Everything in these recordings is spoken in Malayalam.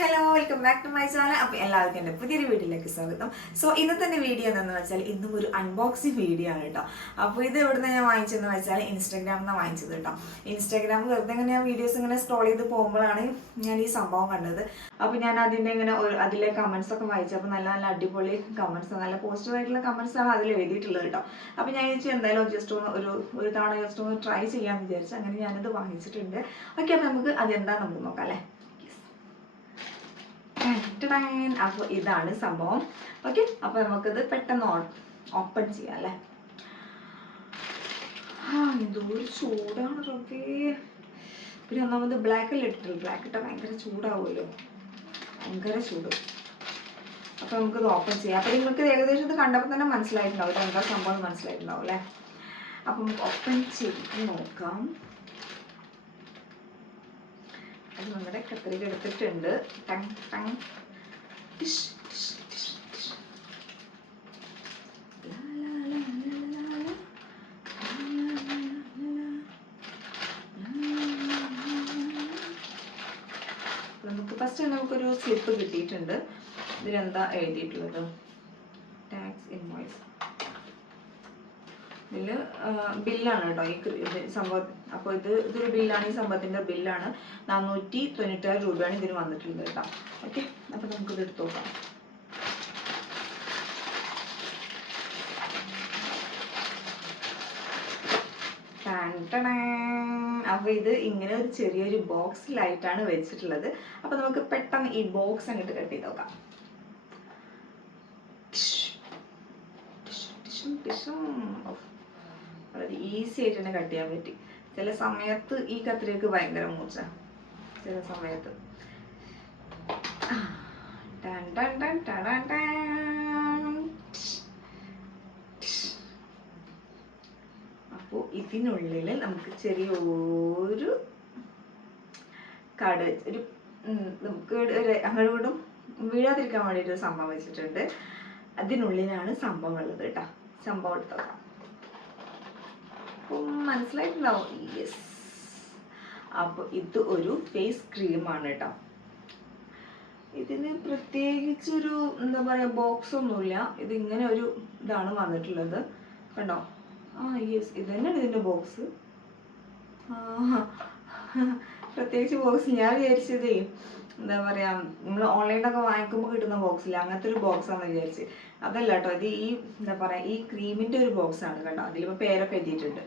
Hello welcome back to my channel. അപ്പോൾ എല്ലാവർക്കും എന്റെ പുതിയൊരു വീഡിയോയിലേക്ക് സ്വാഗതം. സോ ഇന്നത്തെ വീഡിയോ എന്താണെന്ന് വെച്ചാൽ ഇന്നും ഒരു അൺബോക്സിങ് വീഡിയോ ആണ് കേട്ടോ. അപ്പോൾ ഇത് എവിടുന്ന് ഞാൻ വാങ്ങിച്ചതെന്ന് വെച്ചാൽ ഇൻസ്റ്റാഗ്രാമിൽ നിന്ന് വാങ്ങിച്ചത് കേട്ടോ. ഇൻസ്റ്റാഗ്രാമിൽ വെറുതെ ഇങ്ങനെ ഞാൻ വീഡിയോസ് ഇങ്ങനെ സ്ക്രോൾ ചെയ്ത് പോകുമ്പോഴാണ് ഞാൻ ഈ സംഭവം കണ്ടത്. അപ്പോൾ ഞാൻ അതിന്റെ ഇങ്ങനെ അതിലെ കമൻസ് ഒക്കെ വായിച്ചപ്പോൾ നല്ല നല്ല അടിപൊളി കമൻസ് നല്ല പോസിറ്റീവ് ആയിട്ടുള്ള കമൻസ് ആണ് അതിൽ എഴുതിയിട്ടുള്ളത് കേട്ടോ. അപ്പോൾ ഞാൻ ചോദിച്ചു എന്തായാലും ജസ്റ്റ് ഒന്ന് ഒരു ഒരു തവണ ജസ്റ്റ് ഒന്ന് ട്രൈ ചെയ്യാമെന്ന് വിചാരിച്ചു. അങ്ങനെ ഞാനത് വാങ്ങിച്ചിട്ടുണ്ട്. ഓക്കെ അപ്പോൾ നമുക്ക് അതെന്താ നമുക്ക് നോക്കാം അല്ലേ? അപ്പോൾ ഇതാണ് സംഭവം. ഓക്കെ അപ്പോൾ നമുക്കിത് പെട്ടെന്ന് ഓപ്പൺ ചെയ്യാം അല്ലേ? ആ എന്തോ ഒരു ചൂടാണ് റബ്ബേ. പിന്നെ ഒന്നാമത് ബ്ലാക്ക് അല്ലേ ഇട്ടിട്ടുള്ളൂ. ബ്ലാക്ക് ഇട്ടാൽ ഭയങ്കര ചൂടാവുമല്ലോ. ഭയങ്കര ചൂട്. അപ്പോൾ നമുക്കിത് ഓപ്പൺ ചെയ്യാം. അപ്പോൾ നിങ്ങൾക്ക് ഏകദേശം ഇത് കണ്ടപ്പോൾ തന്നെ മനസ്സിലായിട്ടുണ്ടാവും. ഇത് എന്താ സംഭവം മനസ്സിലായിട്ടുണ്ടാവും അല്ലേ? അപ്പം നമുക്ക് ഓപ്പൺ ചെയ്ത് നോക്കാം. അത് നമ്മുടെ കത്രിക എടുത്തിട്ടുണ്ട്. ടങ് ടങ്. നമുക്ക് ഫസ്റ്റ് നമുക്കൊരു സ്ലിപ്പ് കിട്ടിയിട്ടുണ്ട്. ഇതിലെന്താ എഴുതിയിട്ടുള്ളത്? ഇതിൽ ബില്ലാണ് കേട്ടോ. ഈ സംഭവം അപ്പോൾ ഇത് ഇതൊരു ബില്ലാണ് ഈ സംഭവത്തിന്റെ ബില്ലാണ്. നാനൂറ്റി തൊണ്ണൂറ്റാറ് രൂപയാണ് ഇതിന് വന്നിട്ടുള്ളത് കേട്ടോ. ഓക്കെ അപ്പോൾ നമുക്കിത് എടുത്തു നോക്കാം. അപ്പോൾ ഇത് ഇങ്ങനെ ഒരു ചെറിയൊരു ബോക്സിലായിട്ടാണ് വെച്ചിട്ടുള്ളത്. അപ്പോൾ നമുക്ക് പെട്ടെന്ന് ഈ ബോക്സ് അങ്ങോട്ട് കട്ട് ചെയ്ത് നോക്കാം. ടിഷും ടിഷും, ടിഷും. വളരെ ഈസി ആയിട്ട് തന്നെ കട്ട് ചെയ്യാൻ പറ്റി. ചില സമയത്ത് ഈ കത്രികക്ക് ഭയങ്കര മൂർച്ച. ചില സമയത്ത്. അപ്പോൾ ഇതിനുള്ളിൽ നമുക്ക് ചെറിയൊരു കട് ഒരു നമുക്ക് ഒരു അങ്ങോട്ടും വീഴാതിരിക്കാൻ വേണ്ടിയിട്ട് ഒരു സംഭവം വെച്ചിട്ടുണ്ട്. അതിനുള്ളിലാണ് സംഭവം ഉള്ളത് കേട്ടോ. സംഭവം എടുത്തോക്കാം. മനസ്സിലായിട്ടുണ്ടാവും യെസ് അപ്പോൾ ഇത് ഒരു ഫേസ് ക്രീമാണ് കേട്ടോ ഇതിന് പ്രത്യേകിച്ചൊരു എന്താ പറയുക ബോക്സ് ഒന്നുമില്ല. ഇത് ഇങ്ങനെ ഒരു ഇതാണ് വന്നിട്ടുള്ളത്. കണ്ടോ? ആ യെസ് ഇത് തന്നെയാണ് ഇതിന്റെ ബോക്സ് പ്രത്യേകിച്ച് ബോക്സ് ഞാൻ വിചാരിച്ചതേ എന്താ പറയാ നമ്മൾ ഓൺലൈനിലൊക്കെ വാങ്ങിക്കുമ്പോൾ കിട്ടുന്ന ബോക്സില്ല അങ്ങനത്തെ ഒരു ബോക്സ് ആണെന്ന് വിചാരിച്ച്. അതല്ല കേട്ടോ ഇത് ഈ എന്താ പറയാ ഈ ക്രീമിന്റെ ഒരു ബോക്സ് ആണ് കേട്ടോ അതിലിപ്പോൾ പേരൊക്കെ എഴുതിയിട്ടുണ്ട്.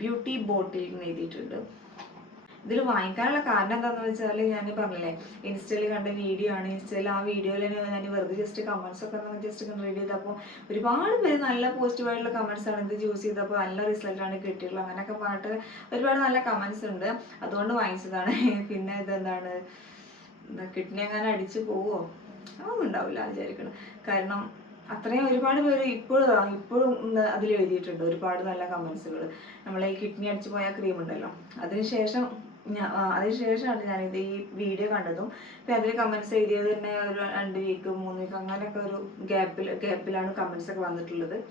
ബ്യൂട്ടി ബോട്ടിൽ എന്ന് എഴുതിയിട്ടുണ്ട്. ഇതിൽ വാങ്ങിക്കാനുള്ള കാരണം എന്താണെന്ന് വെച്ചാൽ ഞാൻ പറഞ്ഞില്ലേ ഇൻസ്റ്റയിൽ കണ്ട വീഡിയോ ആണ്. ഇൻസ്റ്റയിൽ ആ വീഡിയോയിൽ ഞാൻ വെറുതെ ജസ്റ്റ് കമൻസ് ഒക്കെ ജസ്റ്റ് റീഡ് ചെയ്തപ്പോൾ ഒരുപാട് പേര് നല്ല പോസിറ്റീവായിട്ടുള്ള കമൻസ് ആണ് ഇത് യൂസ് ചെയ്തപ്പോൾ നല്ല റിസൾട്ട് ആണ് കിട്ടിയിട്ടുള്ളത്. അങ്ങനെയൊക്കെ പറഞ്ഞിട്ട് ഒരുപാട് നല്ല കമൻസ് ഉണ്ട്. അതുകൊണ്ട് വാങ്ങിച്ചതാണ്. പിന്നെ ഇതെന്താണ്? കിഡ്നി അങ്ങനെ അടിച്ചു പോവോ? അതൊന്നും ഉണ്ടാവില്ല വിചാരിക്കണം കാരണം അത്രയും ഒരുപാട് പേര് ഇപ്പോഴും ഇപ്പോഴും അതിൽ എഴുതിയിട്ടുണ്ട്. ഒരുപാട് നല്ല കമൻസുകൾ നമ്മളെ ഈ കിഡ്നി അടിച്ചു പോയ ക്രീം ഉണ്ടല്ലോ. അതിനുശേഷം ഞാൻ അതിനുശേഷമാണ് ഞാനിത് ഈ വീഡിയോ കണ്ടതും. പിന്നെ അതിൽ കമൻസ് എഴുതിയത് തന്നെ ഒരു രണ്ട് വീക്ക് മൂന്ന് വീക്ക് അങ്ങനെയൊക്കെ ഒരു ഗ്യാപ്പിൽ ഗ്യാപ്പിലാണ് കമൻസ് ഒക്കെ വന്നിട്ടുള്ളത്.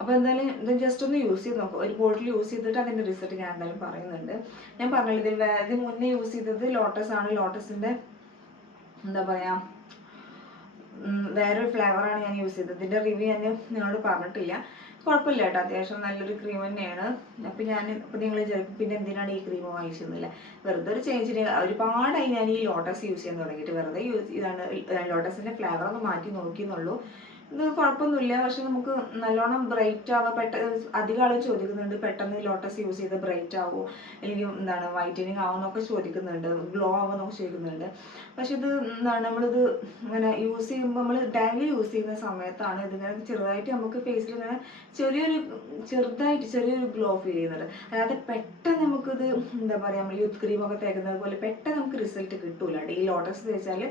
അപ്പോൾ എന്തായാലും ഇത് ജസ്റ്റ് ഒന്ന് യൂസ് ചെയ്ത് നോക്കും. ഒരു ബോട്ടിൽ യൂസ് ചെയ്തിട്ട് അതിന്റെ റിസൾട്ട് ഞാൻ എന്തായാലും പറയുന്നുണ്ട്. ഞാൻ പറഞ്ഞില്ല ഇതിൽ വേ- മുന്നേ യൂസ് ചെയ്തത് ലോട്ടസ് ആണ്. ലോട്ടസിന്റെ എന്താ പറയുക വേറൊരു ഫ്ലേവറാണ് ഞാൻ യൂസ് ചെയ്തത്. ഇതിന്റെ റിവ്യൂ ഞാൻ നിങ്ങളോട് പറഞ്ഞിട്ടില്ല. കുഴപ്പമില്ല കേട്ടോ. അത്യാവശ്യം നല്ലൊരു ക്രീം തന്നെയാണ്. അപ്പം ഞാൻ ഇപ്പം നിങ്ങൾ ചിലപ്പോൾ പിന്നെ എന്തിനാണ് ഈ ക്രീം വാങ്ങിച്ചതെന്നില്ല? വെറുതെ ഒരു ചേഞ്ചിന് ഒരുപാടായി ഞാൻ ഈ ലോട്ടസ് യൂസ് ചെയ്യാൻ തുടങ്ങിയിട്ട്. വെറുതെ യൂസ് ഇതാണ് ലോട്ടസിന്റെ ഫ്ലേവർ ഒന്ന് മാറ്റി നോക്കിയെന്നുള്ളൂ കുഴപ്പമൊന്നുമില്ല. പക്ഷെ നമുക്ക് നല്ലോണം ബ്രൈറ്റ് ആവാൻ പെട്ടെന്ന് അധികം ആളും ചോദിക്കുന്നുണ്ട് പെട്ടെന്ന് ലോട്ടസ് യൂസ് ചെയ്ത് ബ്രൈറ്റ് ആവോ? അല്ലെങ്കിൽ എന്താണ് വൈറ്റനിങ് ആവുമെന്നൊക്കെ ചോദിക്കുന്നുണ്ട്. ഗ്ലോ ആവുമെന്നൊക്കെ ചോദിക്കുന്നുണ്ട്. പക്ഷെ ഇത് എന്താണ് നമ്മളിത് ഇങ്ങനെ യൂസ് ചെയ്യുമ്പോൾ നമ്മൾ ഡെയിലി യൂസ് ചെയ്യുന്ന സമയത്താണ് ഇതിങ്ങനെ ചെറുതായിട്ട് നമുക്ക് ഫേസിൽ ഇങ്ങനെ ചെറിയൊരു ചെറുതായിട്ട് ചെറിയൊരു ഗ്ലോ ഫീൽ ചെയ്യുന്നുണ്ട് അതായത് പെട്ടെന്ന് നമുക്കിത് എന്താ പറയുക നമ്മൾ യൂത്ത് ക്രീമൊക്കെ തേക്കുന്നത് പോലെ പെട്ടെന്ന് നമുക്ക് റിസൾട്ട് കിട്ടൂല. ഈ ലോട്ടസ് തേച്ചാൽ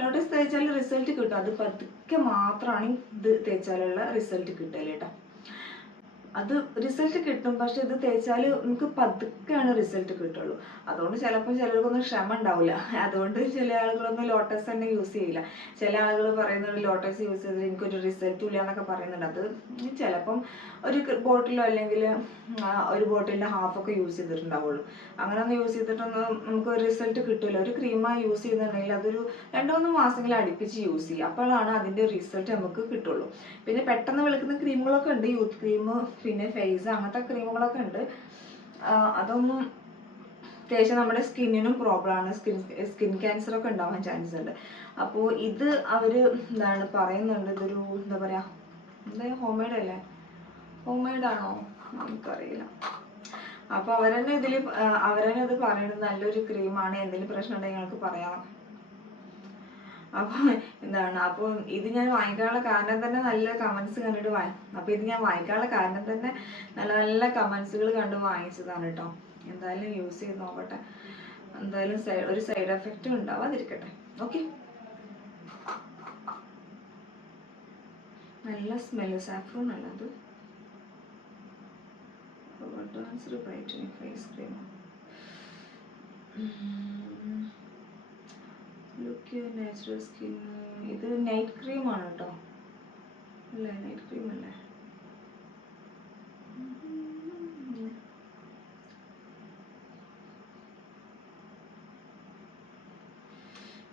ലോട്ടസ് തേച്ചാൽ റിസൾട്ട് കിട്ടും. അത് പതുക്കെ മാത്രമാണ് ഇത് തേച്ചാലുള്ള റിസൾട്ട് കിട്ടൽ കേട്ടോ അത് റിസൾട്ട് കിട്ടും. പക്ഷെ ഇത് തേച്ചാൽ നമുക്ക് പതുക്കെയാണ് റിസൾട്ട് കിട്ടുള്ളൂ. അതുകൊണ്ട് ചിലപ്പോൾ ചിലർക്കൊന്നും ക്ഷമ ഉണ്ടാവില്ല. അതുകൊണ്ട് ചില ആളുകളൊന്നും ലോട്ടസ് തന്നെ യൂസ് ചെയ്യില്ല. ചില ആളുകൾ പറയുന്നത് ലോട്ടസ് യൂസ് ചെയ്തത് എനിക്കൊരു റിസൾട്ടും ഇല്ല എന്നൊക്കെ പറയുന്നുണ്ട്. അത് ചിലപ്പം ഒരു ബോട്ടിലോ അല്ലെങ്കിൽ ഒരു ബോട്ടിലിന്റെ ഹാഫൊക്കെ യൂസ് ചെയ്തിട്ടുണ്ടാവുള്ളൂ. അങ്ങനെ ഒന്ന് യൂസ് ചെയ്തിട്ടൊന്നും നമുക്ക് റിസൾട്ട് കിട്ടില്ല ഒരു ക്രീമായി യൂസ് ചെയ്യുന്നുണ്ടെങ്കിൽ അതൊരു രണ്ടോ മൂന്ന് മാസങ്ങളിൽ അടുപ്പിച്ച് യൂസ് ചെയ്യുക അപ്പോഴാണ് അതിന്റെ റിസൾട്ട് നമുക്ക് കിട്ടുള്ളൂ. പിന്നെ പെട്ടെന്ന് വിളിക്കുന്ന ക്രീമുകളൊക്കെ ഉണ്ട്. യൂത്ത് ക്രീം പിന്നെ ഫേസ് അങ്ങനത്തെ ക്രീമുകളൊക്കെ ഉണ്ട്. അതൊന്നും അത്യാവശ്യം നമ്മുടെ സ്കിന്നിനും പ്രോബ്ലമാണ് സ്കിൻ സ്കിൻ ക്യാൻസർ ഒക്കെ ഉണ്ടാവാൻ ചാൻസ് ഉണ്ട്. അപ്പോൾ ഇത് അവർ എന്താണ് പറയുന്നുണ്ട് ഇതൊരു എന്താ പറയുക എന്താ ഹോം മെയ്ഡ് അല്ലേ? ഹോം മെയ്ഡ് ആണോ? നമുക്കറിയില്ല. അപ്പോൾ അവരെന്നെ ഇതിൽ അവരെന്നെ ഇത് പറയുന്നത് നല്ലൊരു ക്രീമാണ് എന്തെങ്കിലും പ്രശ്നം ഉണ്ടെങ്കിൽ ഞങ്ങൾക്ക് പറയാം. അപ്പോൾ എന്താണ്? അപ്പോൾ ഇത് ഞാൻ വാങ്ങിക്കാനുള്ള കാരണം തന്നെ നല്ല കമൻസ് കണ്ടിട്ട് വാങ്ങി അപ്പോൾ ഇത് ഞാൻ വാങ്ങിക്കാനുള്ള കാരണം തന്നെ നല്ല നല്ല കമൻസുകൾ കണ്ട് വാങ്ങിച്ചതാണ് കേട്ടോ എന്തായാലും യൂസ് ചെയ്ത് നോക്കട്ടെ. എന്തായാലും ഒരു സൈഡ് എഫക്റ്റും ഉണ്ടാവാതിരിക്കട്ടെ. ഓക്കെ നല്ല സ്മെല്ല് സാഫ്രോൺ അല്ല അത്? Brightening face cream look your natural skin ഇത് നൈറ്റ് ക്രീമാണ് കേട്ടോ അല്ലേ? നൈറ്റ് ക്രീം അല്ലേ?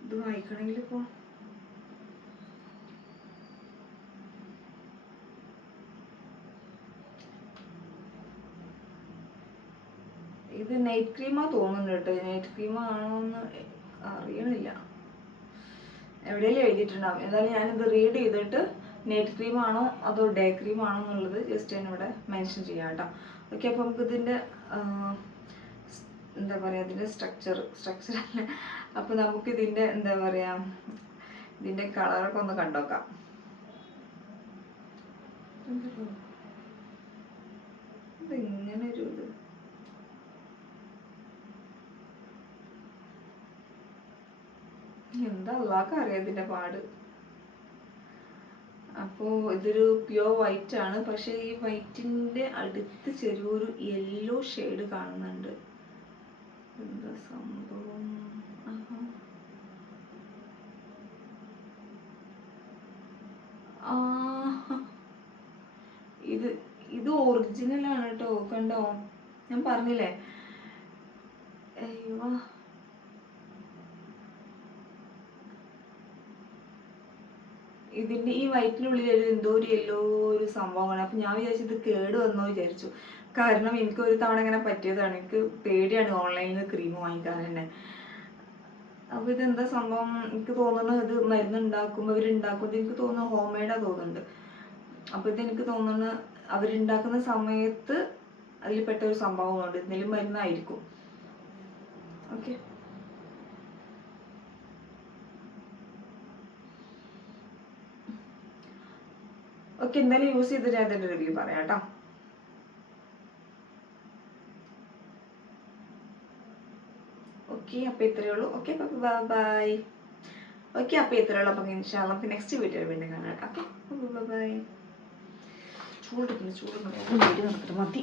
ഇത് വായിക്കണമെങ്കിൽ ഇപ്പോൾ ഇത് നൈറ്റ് ക്രീമാ തോന്നുന്നുണ്ട് കേട്ടോ നൈറ്റ് ക്രീമാണോ എന്ന് അറിയണില്ല. എവിടെയെങ്കിലും എഴുതിയിട്ടുണ്ടാവും. എന്തായാലും ഞാനിത് റീഡ് ചെയ്തിട്ട് നൈറ്റ് ക്രീം ആണോ അതോ ഡേ ക്രീം ആണോ എന്നുള്ളത് ജസ്റ്റ് ഇവിടെ മെൻഷൻ ചെയ്യാം കേട്ടോ. ഓക്കെ അപ്പോൾ നമുക്ക് ഇതിന്റെ എന്താ പറയുക ഇതിന്റെ സ്ട്രക്ചർ സ്ട്രക്ചർ അല്ല. അപ്പോൾ നമുക്ക് ഇതിന്റെ എന്താ പറയുക ഇതിന്റെ കളറൊക്കെ ഒന്ന് കണ്ടോക്കാം. ഇത് ഇങ്ങനെ ഒരു ഇത് എന്താ അള്ളാഹ്ക്ക് അറിയാം പാട്. അപ്പോ ഇതൊരു പ്യുവർ വൈറ്റ് ആണ്. പക്ഷേ ഈ വൈറ്റിന്റെ അടുത്ത് ചെറിയൊരു യെല്ലോ ഷെയ്ഡ് കാണുന്നുണ്ട്. എന്താ സംഭവം. ഇത് ഇത് ഒറിജിനൽ ആണ് കേട്ടോ. കണ്ടോ? ഞാൻ പറഞ്ഞില്ലേ? അയ്യോ. ഇതിന്റെ ഈ വയറ്റിനുള്ളിൽ ഒരു എന്തോ ഒരു എല്ലോ ഒരു സംഭവമാണ്. അപ്പൊ ഞാൻ വിചാരിച്ചു ഇത് കേട് വന്നോ വിചാരിച്ചു. കാരണം എനിക്ക് ഒരു തവണ ഇങ്ങനെ പറ്റിയതാണ്. എനിക്ക് പേടിയാണ് ഓൺലൈനിൽ നിന്ന് ക്രീം വാങ്ങിക്കാൻ തന്നെ. അപ്പൊ ഇതെന്താ സംഭവം? എനിക്ക് തോന്നുന്നു ഇത് മരുന്ന് ഉണ്ടാക്കുമ്പോൾ അവരുണ്ടാക്കുന്നത് എനിക്ക് തോന്നുന്നു ഹോം മെയ്ഡാ തോന്നുന്നുണ്ട്. അപ്പൊ ഇത് എനിക്ക് തോന്നുന്നു അവരുണ്ടാക്കുന്ന സമയത്ത് അതിൽ പെട്ട ഒരു സംഭവമുണ്ട് എന്തെങ്കിലും മരുന്നായിരിക്കും. ഓക്കെ ഓക്കെ എന്തായാലും യൂസ് ചെയ്തിട്ട് ഞാൻ അതിന്റെ റിവ്യൂ പറയാം കേട്ടോ. ഓക്കെ അപ്പോൾ ഇത്രയേ ഉള്ളൂ. ഓക്കെ ബൈ ബൈ ഓക്കെ അപ്പോൾ ഇത്രയേ ഉള്ളൂ. അപ്പം ഇൻഷാല്ല നമുക്ക് നെക്സ്റ്റ് വീഡിയോ വീണ്ടും കാണാം ഓക്കെ ബൈ ചൂടെടുക്കുന്നു ചൂടുന്നു വീഡിയോ നടത്തിട്ട് മതി.